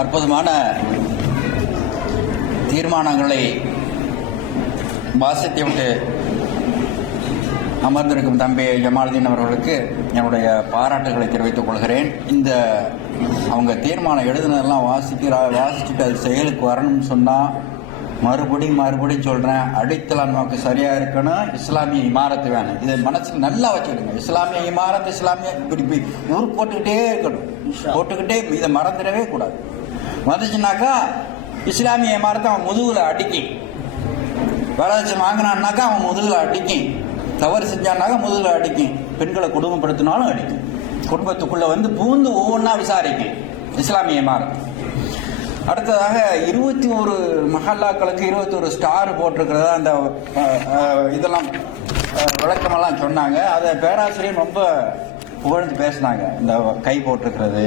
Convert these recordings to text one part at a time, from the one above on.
அற்புதமான தீர்மானங்களை வாசித்துவிட்டு அமர்ந்திருக்கும் தம்பி ஜமாலுதீன் அவர்களுக்கு என்னுடைய பாராட்டுகளை தெரிவித்துக் கொள்கிறேன். இந்த அவங்க தீர்மானம் எழுதுனதெல்லாம் வாசிச்சுட்டு அது செயலுக்கு வரணும்னு சொன்னால் மறுபடியும் சொல்கிறேன், அடித்தளம் நமக்கு சரியாக இருக்கணும். இஸ்லாமிய இமாரத்து வேணும். இதை மனசுக்கு நல்லா வச்சுக்கிடுங்க. இஸ்லாமிய இமாரத்து, இஸ்லாமிய இப்படி ஊர் போட்டுக்கிட்டே இருக்கணும். போட்டுக்கிட்டே இதை மறந்துடவே கூடாது. வந்துச்சுனாக்கா இஸ்லாமிய இமாரத்தை அவன் முதுகில் அடிக்கி, வரதட்சணை வாங்கினான்னாக்கா அவன் முதுகில் அடிக்கி, தவறு செஞ்சான்னாக்கா முதுகில் அடிக்கும், பெண்களை குடும்பப்படுத்தினாலும் அடிக்கும், குடும்பத்துக்குள்ள வந்து பூந்து ஒவ்வொன்றா விசாரிக்கும் இஸ்லாமிய இமாரத். அடுத்ததாக 21 மஹல்லாக்களுக்கு 21 ஸ்டார் போட்டிருக்கிறதா அந்த இதெல்லாம் விளக்கமெல்லாம் சொன்னாங்க. அதை பேராசிரியர் ரொம்ப புகழ்ந்து பேசினாங்க. இந்த கை போட்டிருக்கிறது,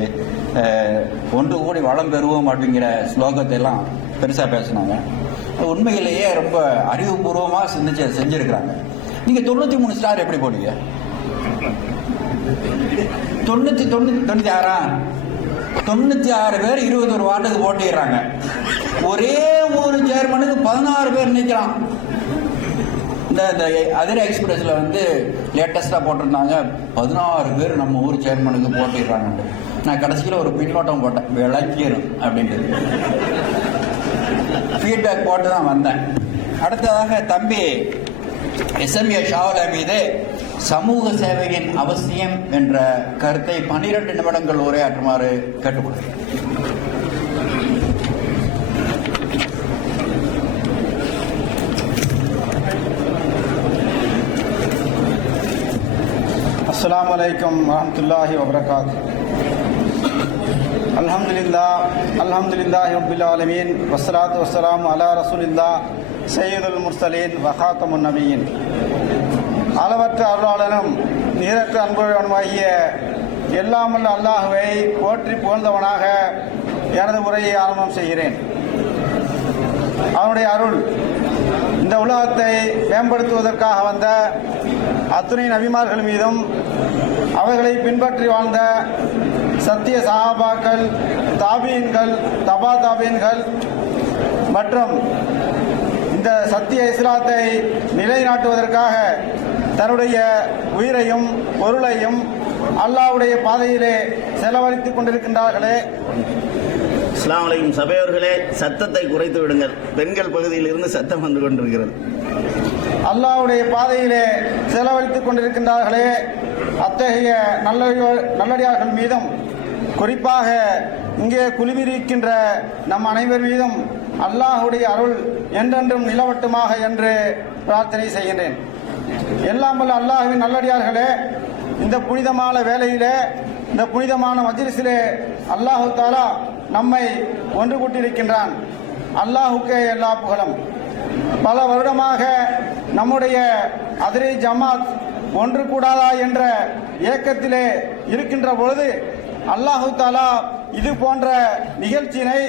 ஒன்று கூடி வளம் பெறுவோம் அப்படிங்கிற ஸ்லோகத்தை எல்லாம் பெருசாக பேசினாங்க. உண்மையிலேயே ரொம்ப அறிவுபூர்வமாக சிந்திச்சு செஞ்சிருக்கிறாங்க. நீங்க 93 ஸ்டார் எப்படி போடுங்க? 96 பேர் 21 வார்டுக்கு போட்டிடுறாங்க. ஒரே ஒரு சேர்மனுக்கு 16 பேர் நிற்கலாம். இந்த அதிர எக்ஸ்பிரஸ்ல வந்து லேட்டஸ்டா போட்டிருந்தாங்க, 16 பேர் நம்ம ஊர் சேர்மனுக்கு போட்டிடுறாங்க. நான் கடைசியில் ஒரு பின்னோட்டம் போட்டேன், விளங்கிடும் அப்படின்ட்டு ஃபீட்பேக் போட்டு தான் வந்தேன். அடுத்ததாக தம்பி எஸ்எம்ஏ ஷாவுல் மீது சமூக சேவையின் அவசியம் என்ற கருத்தை 12 நிமிடங்கள் உரையாற்றுமாறு கேட்டுக்கொள்கிறேன். அஸ்ஸலாமு அலைக்கும் வரஹ்மத்துல்லாஹி வபரகாத்துஹு. அல்ஹம்துலில்லாஹி ரப்பில் ஆலமீன் வஸ்ஸலாத்து வஸ்ஸலாமு அலா ரசூலில்லாஹ் சய்யிதுல் முர்சலீன் வ காத்தமுன் நபியீன். அளவற்ற அருளாளனும் நிகரற்ற அன்புடையவனுமாகிய எல்லாமல்ல அல்லாஹுவை போற்றி புகழ்ந்தவனாக எனது உரையை ஆரம்பம் செய்கிறேன். அவனுடைய அருள் இந்த உலகத்தை மேம்படுத்துவதற்காக வந்த அத்துணை நபிமார்கள் மீதும் அவர்களை பின்பற்றி வாழ்ந்த சத்திய சஹாபாக்கள், தாபீன்கள், தபா தாபீன்கள் மற்றும் இந்த சத்திய இஸ்லாத்தை நிலைநாட்டுவதற்காக தன்னுடைய உயிரையும் பொருளையும் அல்லாஹ்வுடைய பாதையிலே செலவழித்துக் கொண்டிருக்கின்றார்களே. அஸ்ஸலாமு அலைக்கும் சபையோர்களே, சத்தத்தை குறைத்து விடுங்கள். பெண்கள் பகுதியில் இருந்து சத்தம் வந்து கொண்டிருக்கிறது. அல்லாஹ்வுடைய பாதையிலே செலவழித்துக் கொண்டிருக்கின்றார்களே, அத்தகைய நல்லடியார்கள் மீதும் குறிப்பாக இங்கே குழுமியிருக்கின்ற நம் அனைவர் மீதும் அல்லாஹ்வுடைய அருள் என்றென்றும் நிலவட்டுமாக என்று பிரார்த்தனை செய்கின்றேன். எல்லாம் வல்ல அல்லாஹ்வின் நல்லடியார்களே, இந்த புனிதமான வேளையிலே, இந்த புனிதமான மஜ்லிஸிலே அல்லாஹு தஆலா நம்மை ஒன்று கூட்டியிருக்கின்றான். அல்லாஹுக்கே எல்லா புகழும். பல வருடமாக நம்முடைய அதிரை ஜமாத் ஒன்று கூடாதா என்ற ஏக்கத்திலே இருக்கின்ற பொழுது அல்லாஹு தஆலா இது போன்ற நிகழ்ச்சியினை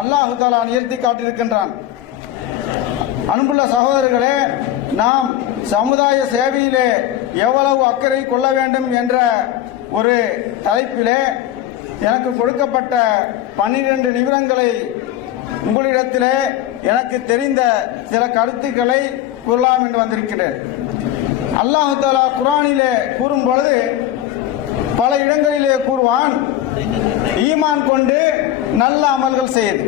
அல்லாஹு தஆலா நிகழ்த்தி காட்டியிருக்கின்றான். அன்புள்ள சகோதரர்களே, நாம் சமுதாய சேவையிலே எவ்வளவு அக்கறை கொள்ள வேண்டும் என்ற ஒரு தலைப்பிலே எனக்கு கொடுக்கப்பட்ட 12 நிமிடங்களை உங்களிடத்திலே எனக்கு தெரிந்த சில கருத்துக்களை கூறலாம் என்று வந்திருக்கிறேன். அல்லாஹு தஆலா குர்ஆனிலே கூறும் பொழுது பல இடங்களிலே கூறுவான், ஈமான் கொண்டு நல்ல அமல்கள் செய்து.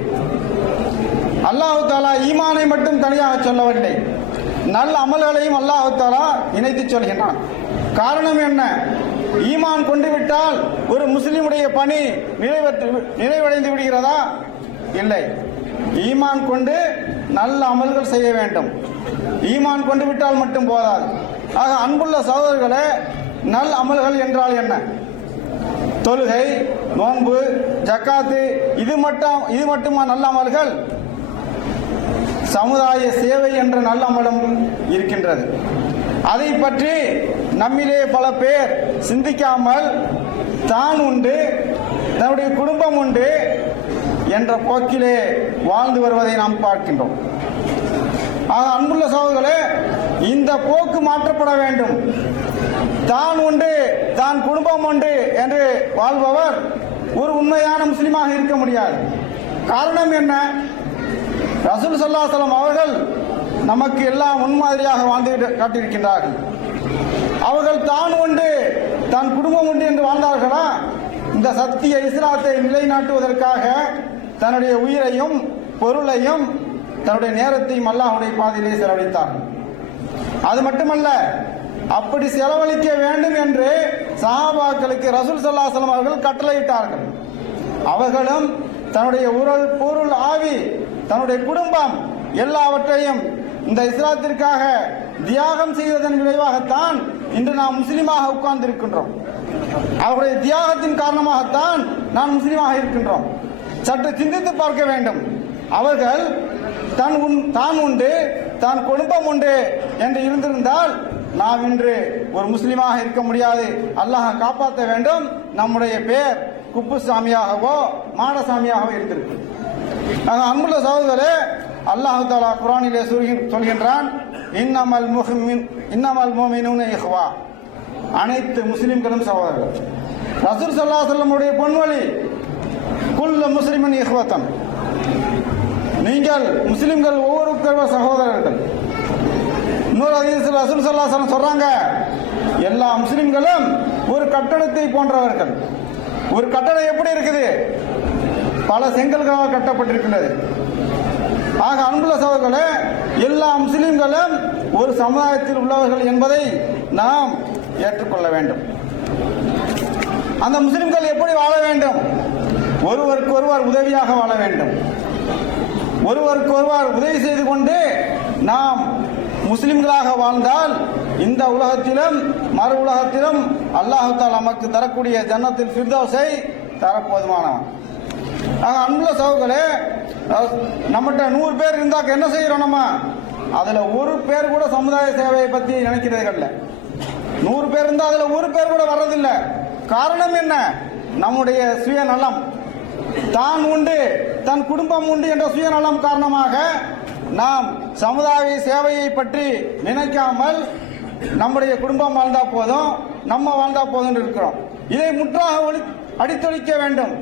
அல்லாஹு தஆலா ஈமானை மட்டும் தனியாக சொல்லவில்லை, நல்ல அமல்களையும் அல்லாஹு தஆலா இணைத்து சொல்கின்றான். காரணம் என்ன? ஈமான் கொண்டு விட்டால் ஒரு முஸ்லிமுடைய பணி நிறைவடைந்து விடுகிறதா? இல்லை. ஈமான் கொண்டு நல்ல அமல்கள் செய்ய வேண்டும். ஈமான் கொண்டு விட்டால் மட்டும் போதாது. ஆக அன்புள்ள சகோதரர்களே, நல்ல அமல்கள் என்றால் என்ன? தொழுகை, நோன்பு, ஜக்காத்து, இது மட்டுமா நல்ல அமல்கள்? சமுதாய சேவை என்ற நல்ல அமலும் இருக்கின்றது. அதை பற்றி நம்மிலே பல பேர் சிந்திக்காமல் தான் உண்டு, தன்னுடைய குடும்பம் உண்டு என்ற போக்கிலே வாழ்ந்து வருவதை நாம் பார்க்கின்றோம். ஆக அன்புள்ள சகோதரர்களே, இந்த போக்கு மாற்றப்பட வேண்டும். தான் உண்டு, தான் குடும்பம் உண்டு என்று வாழ்பவர் ஒரு உண்மையான முஸ்லிமாக இருக்க முடியாது. காரணம் என்ன? ரசூல் ஸல்லல்லாஹு அலைஹி வஸல்லம் அவர்கள் நமக்கு எல்லாம் முன்மாதிரியாக வாழ்ந்து காட்டியிருக்கின்றார்கள். அவர்கள் தான் உண்டு தன் குடும்பம் உண்டு என்று வாழ்ந்தார்களா? இந்த சத்திய இஸ்லாத்தை நிலைநாட்டுவதற்காக தன்னுடைய உயிரையும் பொருளையும் தன்னுடைய நேரத்தையும் அல்லாஹ்வுடைய பாதையிலே செலவழித்தார்கள். அது மட்டுமல்ல, அப்படி செலவழிக்க வேண்டும் என்று சஹாபாக்களுக்கு ரசூல் ஸல்லல்லாஹு அலைஹி வஸல்லம் அவர்கள் கட்டளையிட்டார்கள். அவர்களும் தன்னுடைய உடல் பொருள் ஆவி தன்னுடைய குடும்பம் எல்லாவற்றையும் இந்த இஸ்லாத்திற்காக தியாகம் செய்வதன் விளைவாகத்தான் இன்று நாம் முஸ்லிமாக உட்கார்ந்து இருக்கின்றோம். அவருடைய தியாகத்தின் காரணமாகத்தான் நாம் முஸ்லிமாக இருக்கின்றோம். சற்று சிந்தித்து பார்க்க வேண்டும். அவர்கள் தான் உண்டு தான் குடும்பம் உண்டு என்று இருந்திருந்தால் நாம் இன்று ஒரு முஸ்லிமாக இருக்க முடியாது. அல்லாஹ் காப்பாற்ற வேண்டும். நம்முடைய பேர் குப்புசாமியாகவோ மாடசாமியாகவோ இருந்திருக்கு. அன்புள்ள சகோதரர்களே, அல்லாஹ் தஆலா குர்ஆனிலே சொல்கின்றான், இன்னமல் முஃமினூன இஹ்வா, அனைத்து முஸ்லிம்களும் சகோதரர்கள். ரசூல் ஸல்லல்லாஹு அலைஹி வஸல்லம் பொன்மொழி, குல்லு முஸ்லிமின் இஹ்வத்தன், நீங்கள் முஸ்லிம்கள் ஒவ்வொருவரும் சகோதரர்கள். இன்னொரு ஹதீஸில் ரசூல் ஸல்லல்லாஹு அலைஹி வஸல்லம் சொல்றாங்க, எல்லா முஸ்லிம்களும் ஒரு கட்டடத்தை போன்றவர்கள். ஒரு கட்டடம் எப்படி இருக்குது? பல செங்கல்களால் கட்டப்பட்டிருக்கிறது. ஆக அன்புள்ள சகோதரர்களே, எல்லா முஸ்லிம்களும் ஒரு சமுதாயத்தில் உள்ளவர்கள் என்பதை நாம் ஏற்றுக்கொள்ள வேண்டும். அந்த முஸ்லிம்கள் எப்படி வாழ வேண்டும்? ஒருவருக்கு ஒருவர் உதவியாக வாழ வேண்டும். ஒருவருக்கு ஒருவர் உதவி செய்து கொண்டு நாம் முஸ்லிம்களாக வாழ்ந்தால் இந்த உலகத்திலும் மறு உலகத்திலும் அல்லாஹ் தஆலா நமக்கு தரக்கூடிய ஜன்னத்துல் ஃபிர்தௌஸை தரப்போதுமானவன். அன்புள்ள சகோதரர்களே, நம்மகிட்ட 100 பேர் இருந்தாக்க என்ன செய்யறோம்? நம்ம அதுல ஒரு பேர் கூட சமுதாய சேவையை பத்தி நினைக்கிறது இல்ல. 100 பேர் இருந்தா அதுல ஒரு பேர் கூட வர்றதில்லை. காரணம் என்ன? நம்முடைய சுயநலம், தான் உண்டு தன் குடும்பம் உண்டு என்ற சுயநலம் காரணமாக நாம் சமுதாய சேவையை பற்றி நினைக்காமல் நம்முடைய குடும்பம் வாழ்ந்தா போதும், நம்ம வாழ்ந்தா போதும் இருக்கிறோம். இதை முற்றாக அடித்தொழிக்க வேண்டும்.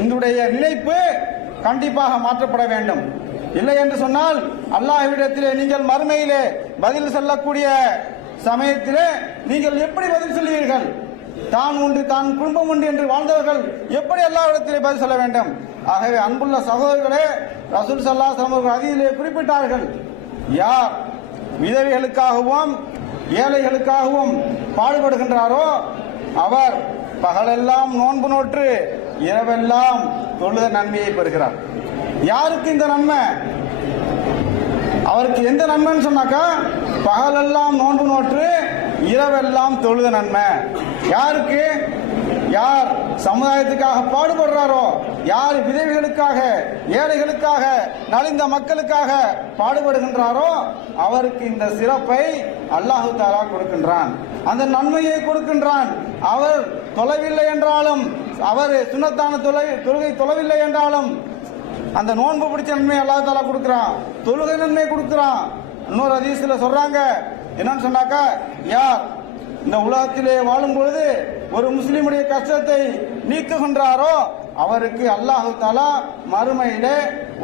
உங்களுடைய நினைப்பு கண்டிப்பாக மாற்றப்பட வேண்டும். இல்லை என்று சொன்னால் அல்லாஹ்விடத்திலே நீங்கள் மறுமையிலே பதில் சொல்லக்கூடிய சமயத்திலே நீங்கள் எப்படி பதில் சொல்வீர்கள்? தான் உண்டு தான் குடும்பம் உண்டு என்று வாழ்ந்தவர்கள் எப்படி அல்லாஹ்விடத்திலே பதில் சொல்ல வேண்டும்? ஆகவே அன்புள்ள சகோதரர்களே, ரசூல் ஸல்லல்லாஹு அலைஹி வஸல்லம் ஹதீஸிலே குறிப்பிட்டார்கள், யார் விதவைகளுக்காகவும் ஏழைகளுக்காகவும் பாடுபடுகின்றாரோ அவர் பகலெல்லாம் நோன்பு நோற்று இரவெல்லாம் தொழுத நன்மையை பெறுகிறார். யாருக்கு இந்த நன்மை? அவருக்கு எந்த நன்மைன்னு சொன்னாக்கா, பகலெல்லாம் நோன்பு நோற்று இரவெல்லாம் தொழுத நன்மை. யாருக்கு? யார் சமுதாயத்துக்காக பாடுபடுறாரோ, யார் விதவைகளுக்காக ஏழைகளுக்காக நலிந்த மக்களுக்காக பாடுபடுகின்றாரோ அவருக்கு இந்த சிறப்பை அல்லாஹ் தஆலா கொடுக்கின்றான், அந்த நன்மையை கொடுக்கின்றான். அவர் தொலைவில்லை என்றாலும், அவர் சுன்னத்தான தொழுகை தொலைவில்லை என்றாலும் அந்த நோன்பு பிடிச்ச நன்மை அல்லாஹ் தஆலா கொடுக்கிறான், தொழுகை நன்மை கொடுக்கிறான். இன்னொரு ஹதீஸ்ல சொல்றாங்க, என்னன்னு சொன்னாக்கா, யார் இந்த உலகத்திலே வாழும் பொழுது ஒரு முஸ்லிமுடைய கஷ்டத்தை நீக்குகின்றாரோ அவருக்கு அல்லாஹ் தஆலா மறுமையிலே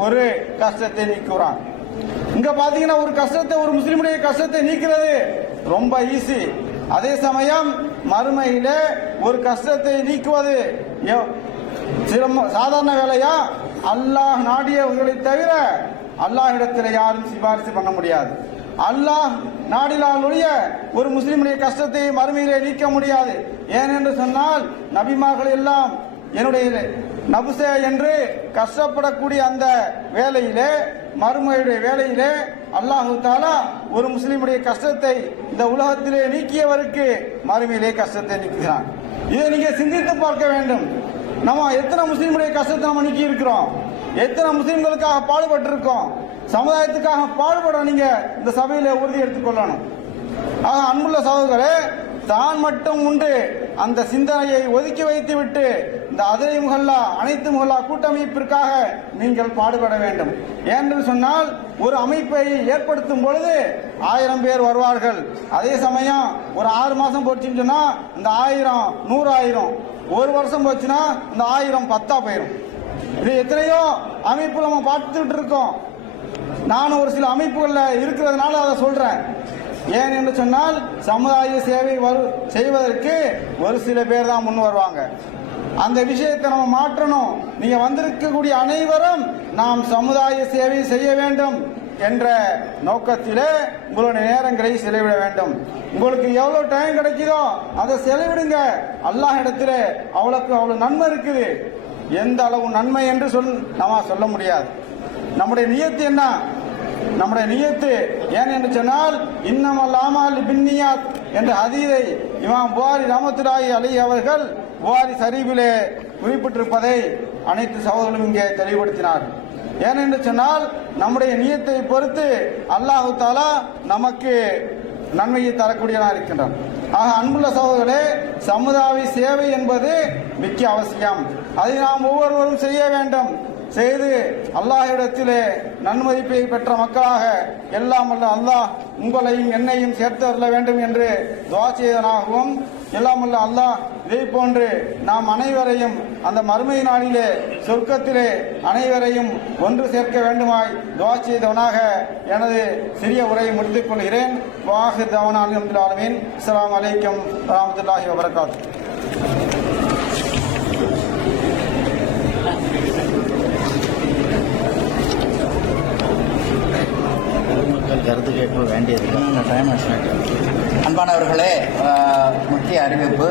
ஒரு கஷ்டத்தை நீக்குறான். இங்க பாத்தீங்கன்னா ஒரு கஷ்டத்தை, ஒரு முஸ்லிமுடைய கஷ்டத்தை நீக்கிறது ரொம்ப ஈஸி. அதே சமயம் மறுமையிலே ஒரு கஷ்டத்தை நீக்குவது சாதாரண வேலையா? அல்லாஹ் நாடியவர்களை தவிர அல்லாஹ்விடத்தில் யாரும் சிபாரிசு பண்ண முடியாது. அல்லாஹ் நாடினால் ஒழிய ஒரு முஸ்லிமுடைய கஷ்டத்தை மறுமையிலே நீக்க முடியாது. ஏனென்று சொன்னால் நபிமார்கள் எல்லாம் என்னுடைய நபுசே என்று கஷ்டப்படக்கூடிய அந்த வேலையிலே, மறுமையுடைய வேலையிலே அல்லாஹ் தஆலா ஒரு முஸ்லிமுடைய கஷ்டத்தை இந்த உலகத்திலே நீக்கியவருக்கு மறுமையிலே கஷ்டத்தை நீக்குகிறான். இதை நீங்க சிந்தித்து பார்க்க வேண்டும். நம்ம எத்தனை முஸ்லிமுடைய கஷ்டத்தை நம்ம நீக்கி இருக்கிறோம்? எத்தனை முஸ்லிம்களுக்காக பாடுபட்டு இருக்கோம்? சமுதாயத்துக்காக பாடுபட நீங்க இந்த சபையில உறுதி எடுத்துக்கொள்ளணும். ஆக அன்புள்ள சகோதரர்களே, தான் மட்டும் உண்டு அந்த சிந்தனையை ஒதுக்கி வைத்து விட்டு இந்த அதிரை முஹல்லா அனைத்து முஹல்லா கூட்டமைப்பிற்காக நீங்கள் பாடுபட வேண்டும். ஏனென்று சொன்னால் ஒரு அமைப்பை ஏற்படுத்தும் பொழுது 1000 பேர் வருவார்கள். அதே சமயம் ஒரு 6 மாசம் போச்சுன்னு சொன்னா இந்த 1000 100 ஆயிரும், ஒரு வருஷம் போச்சுன்னா இந்த 1000 10ஆ போயிடும். இது எத்தனையோ அமைப்பு நம்ம பார்த்துட்டு இருக்கோம். நானும் ஒரு சில அமைப்புகளில் இருக்கிறதுனால அதை சொல்றேன். ஏன் என்று சொன்னால் சமுதாய சேவை செய்வதற்கு ஒரு சில பேர் தான் முன் வருவாங்க. அந்த விஷயத்தை நம்ம மாற்றணும். நீங்க வந்திருக்கக்கூடிய அனைவரும் நாம் சமுதாய சேவை செய்ய வேண்டும் என்ற நோக்கத்திலே உங்களுடைய நேரங்களை செலவிட வேண்டும். உங்களுக்கு எவ்வளவு டைம் கிடைக்குதோ அதை செலவிடுங்க. அல்லாஹ் இடத்திலே அவ்வளவு நன்மை இருக்குது. எந்த அளவு நன்மை என்று நம்ம சொல்ல முடியாது. நம்முடைய நியத்து என்ன? நம்முடைய நியத்து ஏன் என்று சொன்னால் இன்னமல் அமாலு பின்னியாத் என்ற ஹதீஸை இமாம் புகாரி ரஹ்மத்துல்லாஹி அலைஹி அவர்கள் புகாரி ஷரீஃபிலே குறிப்பிட்டிருப்பதை அனைத்து சகோதரர்களும் இங்கே தெளிவுபடுத்தினார். ஏனென்று சொன்னால் நம்முடைய நியத்தை பொறுத்து அல்லாஹ் தஆலா நமக்கு நன்மையை தரக்கூடியதாக இருக்கின்றான். ஆக அன்புள்ள சகோதரர்களே, சமுதாய சேவை என்பது மிக்க அவசியம். அதை நாம் ஒவ்வொருவரும் செய்ய வேண்டும். செய்து அல்லாஹ்விடத்திலே நன்மதிப்பை பெற்ற மக்களாக எல்லாம் வல்ல அல்லாஹ் உங்களையும் என்னையும் சேர்த்து வரல வேண்டும் என்று துஆ செய்தனாகவும், எல்லாம் வல்ல அல்லாஹ் இதை போன்று நாம் அனைவரையும் அந்த மறுமை நாளிலே சொர்க்கத்திலே அனைவரையும் ஒன்று சேர்க்க வேண்டுமாய் துஆ செய்தவனாக எனது சிறிய உரையை முடித்துக் கொள்கிறேன். வாஹிர் தவானா அல்ஹம்துலில்லாஹி ஆலமீன். அஸ்ஸலாமு அலைக்கும் வரஹ்மத்துல்லாஹி வபரகாத்துஹு. கருத்து கேட்க வேண்டியது டைம் அன்பானவர்களே, முக்கிய அறிவிப்பு.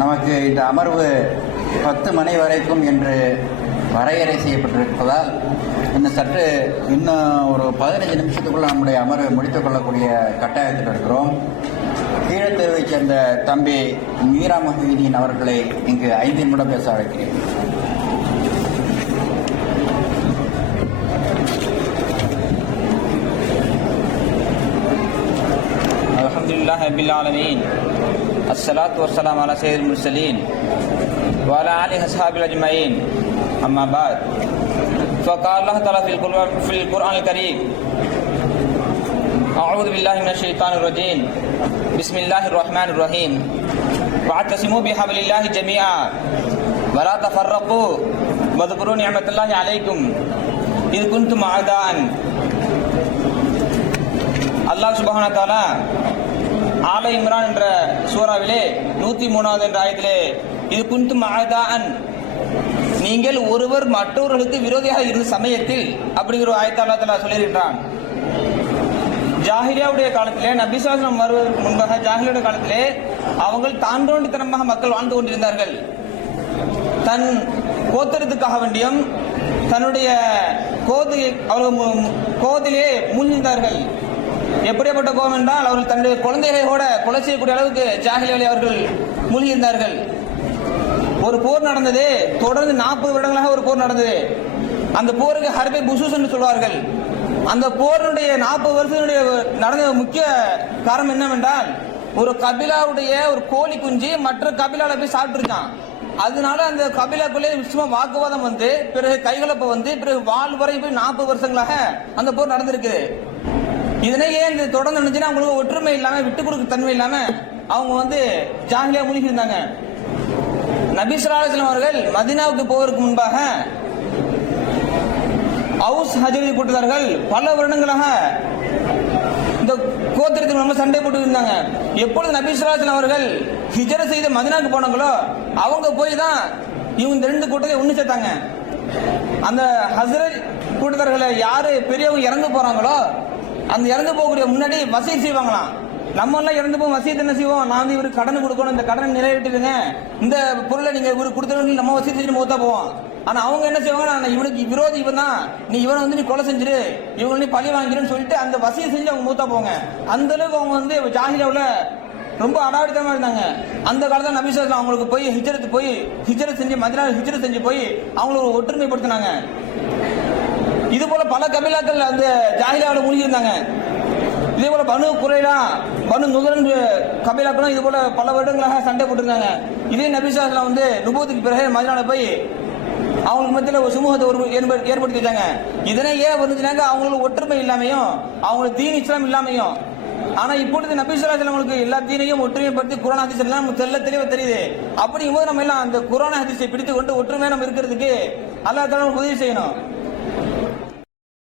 நமக்கு இந்த அமர்வு 10 மணி வரைக்கும் என்று வரையறை செய்யப்பட்டிருப்பதால் இன்னும் ஒரு 15 நிமிஷத்துக்குள்ள நம்முடைய அமர்வை முடித்துக் கொள்ளக்கூடிய கட்டாயத்தில் இருக்கிறோம். கீழத்தெருவைச் சேர்ந்த தம்பி மீரா மொஹிதீன் அவர்களை இங்கு 5 நிமிடம் பேச அழைக்கிறேன். अल्हम्दुलिल्लाह रब्बिल आलमीन अस्सलातु वस्सलामु अला सय्यिदिल मुरसलीन व अला आलिहि अस्हाबिल अजमईन अम्मा बाद फ़क़ाल अल्लाह तआला फ़िल क़ुरआनिल करीम अऊज़ु बिल्लाहि मिनश शैतानिर रजीम बिस्मिल्लाहिर रहमानिर रहीम वअतसिमू बिहब्लिल्लाहि जमीआ व ला तफ़र्रक़ू वज़्कुरू निअमतल्लाहि अलैकुम इज़ कुन्तुम अअदाअन. அல்லாஹ் சுப்ஹானஹு வ தஆலா ஆல இம்ரான் என்ற சூராவிலே 103வது என்ற ஆயத்திலே இது குன்தும் அஅதாஅன், நீங்கள் ஒருவர் மற்றவர்களுக்கு விரோதியாக இருந்த சமயத்தில் அப்படிங்கிற ஒரு ஆயத்தை அல்லாஹ் தஆலா சொல்லியிருக்கிறான். ஜாஹிலியாவுடைய காலத்திலே, நபி ஸல்லல்லாஹு அலைஹி வஸல்லம் வருவதற்கு முன்பாக ஜாஹிலியாவுடைய காலத்திலே அவங்கள் தாண்டோண்டித்தனமாக மக்கள் வாழ்ந்து கொண்டிருந்தார்கள். தன் கோத்திரத்துக்காக வேண்டியும் தன்னுடைய கோதிலே மூழ்கினார்கள். எப்படிப்பட்ட கோபம் என்றால் அவர்கள் தன்னுடைய குழந்தைகளை கூட கொலை செய்யக்கூடிய அளவுக்கு ஜாஹிலியாவில் அவர்கள் மூழ்கியிருந்தார்கள். ஒரு போர் நடந்தது, தொடர்ந்து 40 வருடங்களாக ஒரு போர் நடந்தது. அந்த போருக்கு ஹர்பே புசூஸ் என்று சொல்வார்கள். அந்த போருடைய 40 வருஷத்துடைய நடந்த முக்கிய காரணம் என்னவென்றால், ஒரு கபிலாவுடைய ஒரு கோழி குஞ்சு மற்ற கபிலால போய் சாப்பிட்டுருச்சான். அதனால அந்த கபிலாக்குள்ளே சும்மா வாக்குவாதம் வந்து, பிறகு கைகலப்பு வந்து, பிறகு வால் வரை போய் 40 வருஷங்களாக அந்த போர் நடந்திருக்கு. இதனை ஏன் தொடர்ந்து நினைச்சுன்னா அவங்களுக்கு ஒற்றுமை இல்லாம, விட்டு கொடுக்க தன்மை இல்லாம அவங்க வந்து ஜாஹிலியா மூழ்கி இருந்தாங்க. நபி ஸல்லல்லாஹு அலைஹி வஸல்லம் அவர்கள் மதீனாவுக்கு போவதற்கு முன்பாக அவுஸ் ஹஜ்ரஜ் கூட்டத்தார்கள் பல வருடங்களாக இந்த கோத்திரத்துக்கு நம்ம சண்டை போட்டு இருந்தாங்க. எப்பொழுது நபி ஸல்லல்லாஹு அலைஹி வஸல்லம் அவர்கள் ஹிஜ்ரத் செய்து மதீனாவுக்கு போனாங்களோ அவங்க போய் தான் இவங்க இந்த 2 கூட்டத்தை ஒண்ணு சேர்த்தாங்க. அந்த ஹஜ்ரஜ் கூட்டத்தார்களை யாரு பெரியவங்க இறந்து போறாங்களோ அந்த இறந்து போகக்கூடிய முன்னாடி வசீத் செய்வாங்களாம். நம்ம எல்லாம் இறந்து போகும் வசீத் என்ன செய்வோம், நான் வந்து இவருக்கு கடன் கொடுக்கணும், இந்த கடனை நிறைவேற்றிடுங்க, இந்த பொருளை நீங்க இவருக்கு கொடுத்துருன்னு நம்ம வசீத் செஞ்சு மூத்தா போவோம். ஆனா அவங்க என்ன செய்வாங்க, இவனுக்கு விரோதி இவன் தான், நீ இவனை வந்து நீ கொலை செஞ்சிரு, இவங்க நீ பழி வாங்கிருன்னு சொல்லிட்டு அந்த வசீத் செஞ்சு அவங்க மூத்தா போவாங்க. அந்த அளவுக்கு அவங்க வந்து ஜாஹிலியாவுல ரொம்ப அடாவடித்தமா இருந்தாங்க. அந்த காலத்துல நபி ஸல்லல்லாஹு அவங்களுக்கு போய் ஹிஜ்ரத் செஞ்சு மதீனா ஹிஜ்ரத் செஞ்சு போய் அவங்களுக்கு ஒற்றுமைப்படுத்தினாங்க. இது போல பல கபிலாக்கள் அந்த ஜாஹிலியாவுல மூழ்கி இருந்தாங்க. இதே போல பனு குறைலா, பனு நுதர் கபிலாக்களும் இது போல பல வருடங்களாக சண்டை போட்டிருந்தாங்க. இதே நபி ஸல்லல்லாஹு அலைஹி வஸல்லம் வந்து நுபுவத்துக்கு பிறகு மதீனால போய் அவங்களுக்கு மத்தியில ஒரு சுமூகத்தை ஏற்படுத்தி வச்சாங்க. இதனை ஏன் வந்துச்சுனாங்க, அவங்களுக்கு ஒற்றுமை இல்லாமையும் அவங்களுக்கு தீன் இஸ்லாம் இல்லாமையும் ஆனா இப்பொழுது நபி ஸல்லல்லாஹு அலைஹி வஸல்லம் எல்லா தீனையும் ஒற்றுமைப்படுத்தி குர்ஆன் ஹதீஸ் எல்லாம் நமக்கு தெளிவா தெரியுது. அப்படிங்கும்போது நம்ம எல்லாம் அந்த குர்ஆன் ஹதீஸை பிடித்து கொண்டு ஒற்றுமையா நம்ம இருக்கிறதுக்கு அல்லாஹ் தஆலா உதவி செய்யணும்.